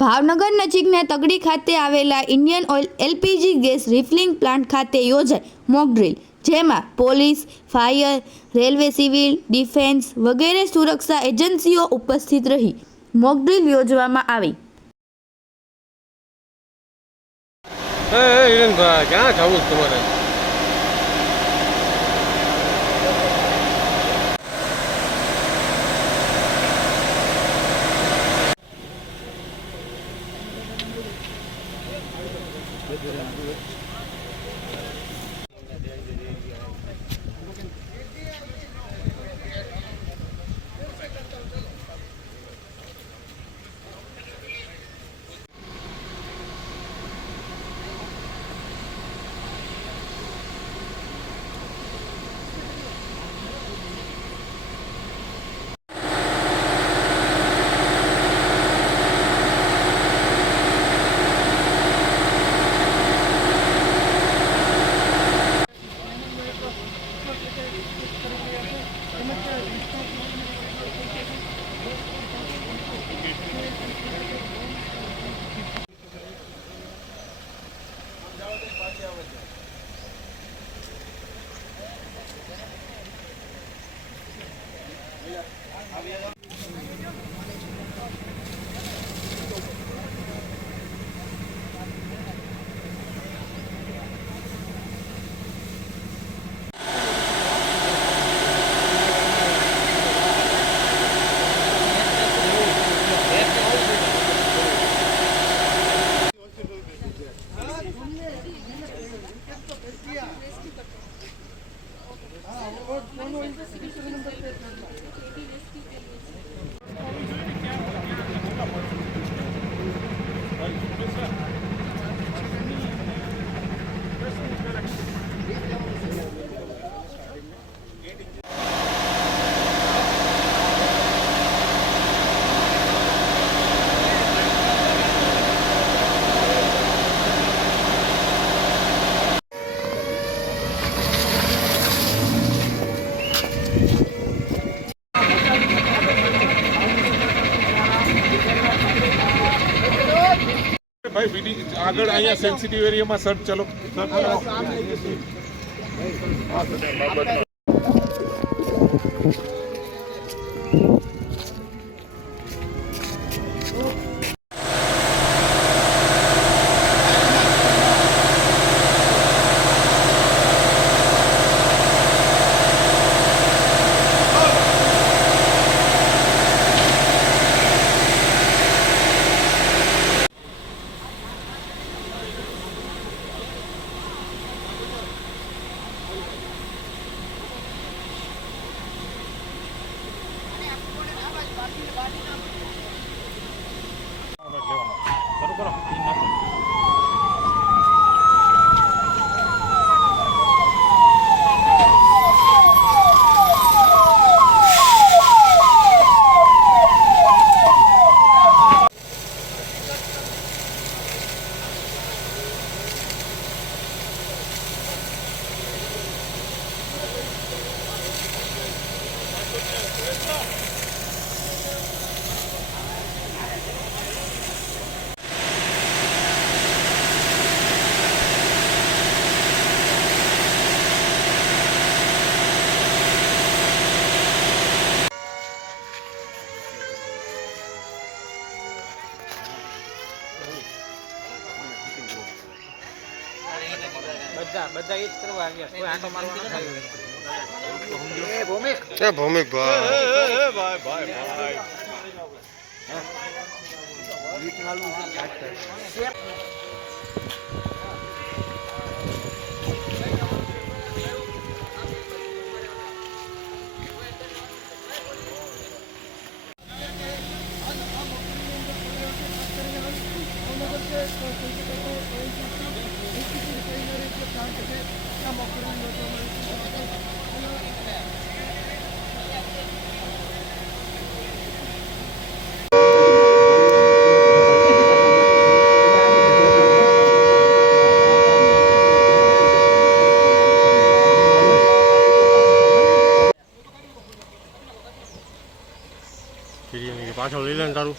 ભાવનગર નજીકના તગડી ખાતે આવેલા Indian oil LPG gas refilling plant ખાતે યોજાઈ મોક ડ્રીલ, જેમાં police, fire, railway, civil defence વગેરે સુરક્ષા એજન્સીઓ ઉપસ્થિત રહી મોક ડ્રીલ યોજવામાં આવી। ક્યાં જવું તમારે? भाई वीडी आगळ अहींया सेंसिटिव एरिया में सर्च चलो બધા ઈ જ કરવા આવ્યા, કોઈ આંટો મારવાનો નથી આવ્યો। ए भौमिक भाई भाई भाई भाई પાછળ લઈ લે ને તારું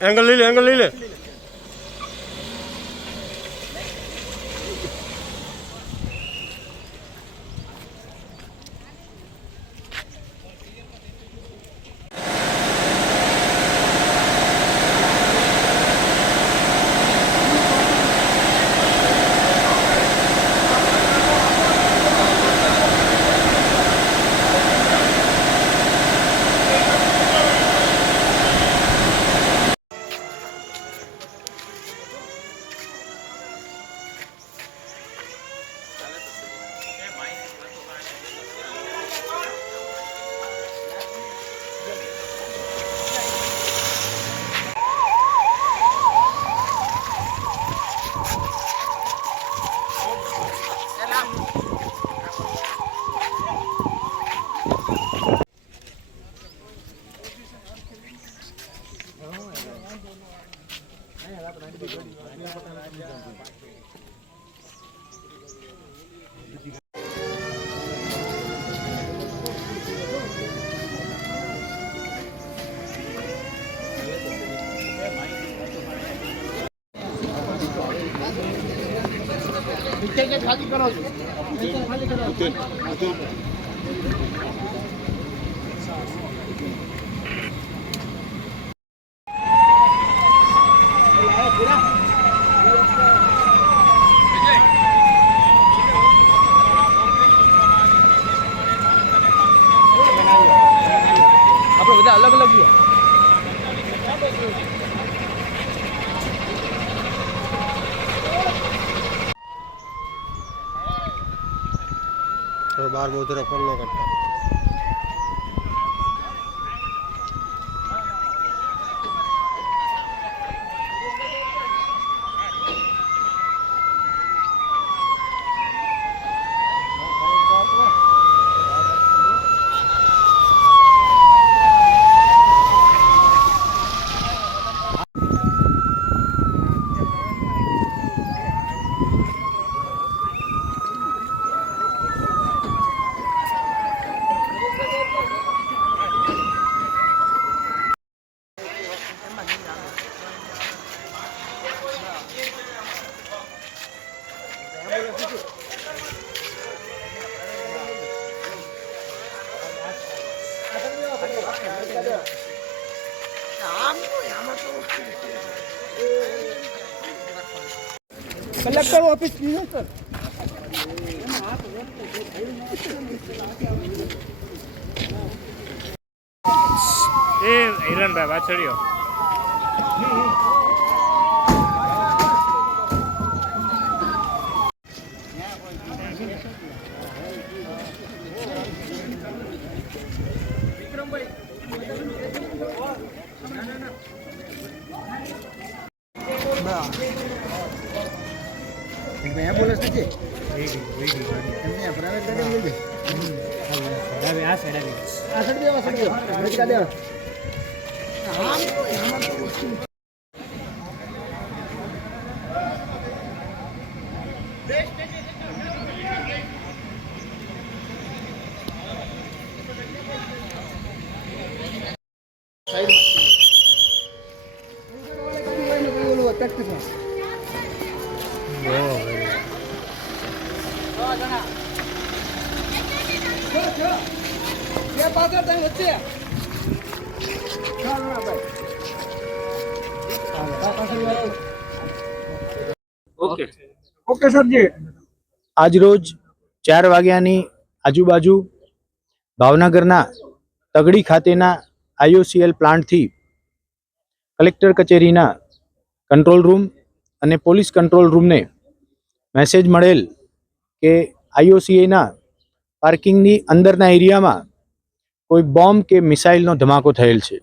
एंगल ले ले, एंगल ले ले। આપણે બધા અલગ અલગ और बार बहुत तरफ करना करता। कलेक्टर ऑफिस की है सर। એ હિરણભાઈ વાછડીઓ एम्बुलेंस નથી એમને પ્રાઇવેટ ગાડી લઈ જાય આ સાઈડ આવી આ સાઈડ દેવા સાઈડ રેડ કા દેવા ઓકે સરજી આજરોજ 4 વાગ્યાની આજુબાજુ ભાવનગરના તગડી ખાતેના IOCL પ્લાન્ટથી કલેક્ટર કચેરીના કંટ્રોલ રૂમ અને પોલીસ કંટ્રોલ રૂમને મેસેજ મળેલ કે IOCLના પાર્કિંગની અંદરના એરિયામાં કોઈ બોમ્બ કે મિસાઇલનો ધમાકો થયેલ છે.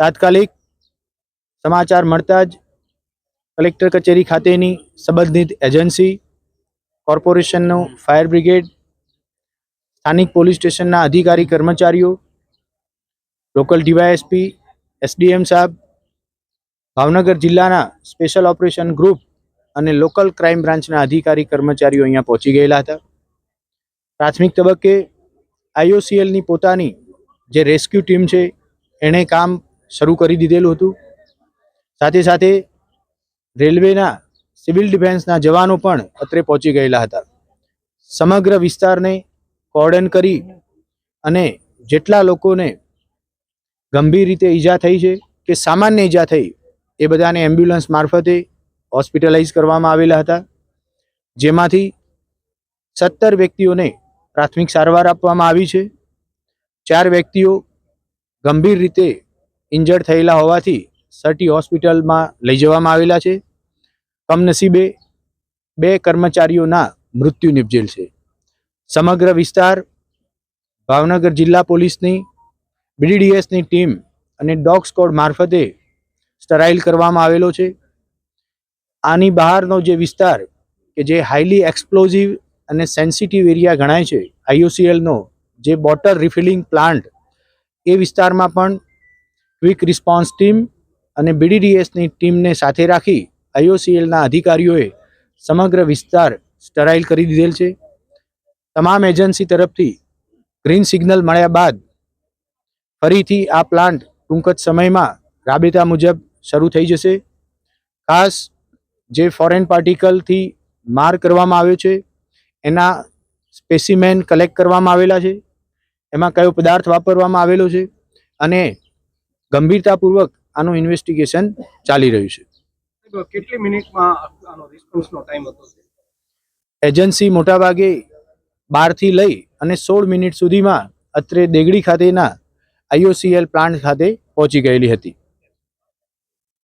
તાત્કાલિક સમાચાર મળતા જ કલેક્ટર કચેરી ખાતેની સંબંધિત એજન્સી, કોર્પોરેશનનું ફાયર બ્રિગેડ, સ્થાનિક પોલીસ સ્ટેશનના અધિકારી કર્મચારીઓ, લોકલ DYSP, SDM સાહેબ, ભાવનગર જિલ્લાના સ્પેશિયલ ઓપરેશન ગ્રુપ અને લોકલ ક્રાઇમ બ્રાન્ચના અધિકારી કર્મચારીઓ અહીંયા પહોંચી ગયેલા હતા. પ્રાથમિક તબક્કે IOCLની પોતાની જે રેસ્ક્યુ ટીમ છે એણે કામ શરૂ કરી દીધેલું હતું. સાથે સાથે રેલવેના સિવિલ ડિફેન્સના જવાનો પણ અત્રે પહોંચી ગયેલા હતા. સમગ્ર વિસ્તારને કોર્ડન કરી અને જેટલા લોકોને ગંભીર રીતે ઈજા થઈ છે કે સામાન્ય ઈજા થઈ એ બધાને એમ્બ્યુલન્સ મારફતે હોસ્પિટલાઇઝ કરવામાં આવેલા હતા, જેમાંથી 17 વ્યક્તિઓને પ્રાથમિક સારવાર આપવામાં આવી છે. 4 વ્યક્તિઓ ગંભીર રીતે ઇન્જર્ડ થયેલા હોવાથી સટી હોસ્પિટલમાં લઈ જવામાં આવેલા છે. કમનસીબે 2 કર્મચારીઓના મૃત્યુ નિપજેલ છે. સમગ્ર વિસ્તાર ભાવનગર જિલ્લા પોલીસની BDDSની ટીમ અને ડોગ સ્કોડ મારફતે સ્ટરાઇલ કરવામાં આવેલો છે. આની બહારનો જે વિસ્તાર કે જે હાઈલી એક્સપ્લોઝિવ અને સેન્સિટિવ એરિયા ગણાય છે, IOCLનો જે બોટલ રિફિલિંગ પ્લાન્ટ, એ વિસ્તારમાં પણ ક્વિક રિસ્પોન્સ ટીમ અને BDDSની ટીમને સાથે રાખી IOCLના અધિકારીઓએ સમગ્ર વિસ્તાર સ્ટરાઇલ કરી દીધેલ છે. તમામ એજન્સી તરફથી ગ્રીન સિગ્નલ મળ્યા બાદ ફરીથી આ પ્લાન્ટ ટૂંક જ સમયમાં રાબેતા મુજબ શરૂ થઈ જશે. ખાસ જે ફોરેન પાર્ટિકલથી માર કરવામાં આવ્યો છે એના સ્પેસિમેન કલેક્ટ કરવામાં આવેલા છે, એમાં કયો પદાર્થ વાપરવામાં આવેલો છે અને ગંભીરતાપૂર્વક આનું ઇન્વેસ્ટિગેશન ચાલી રહ્યું છે. કેટલી મિનિટમાં આનો રિસ્પોન્સનો ટાઈમ હતો? એજન્સી મોટાભાગે 12 થી લઈ અને 16 મિનિટ સુધીમાં અત્રે દેગડી ખાતેના IOCL પ્લાન્ટ ખાતે પહોંચી ગયેલી હતી.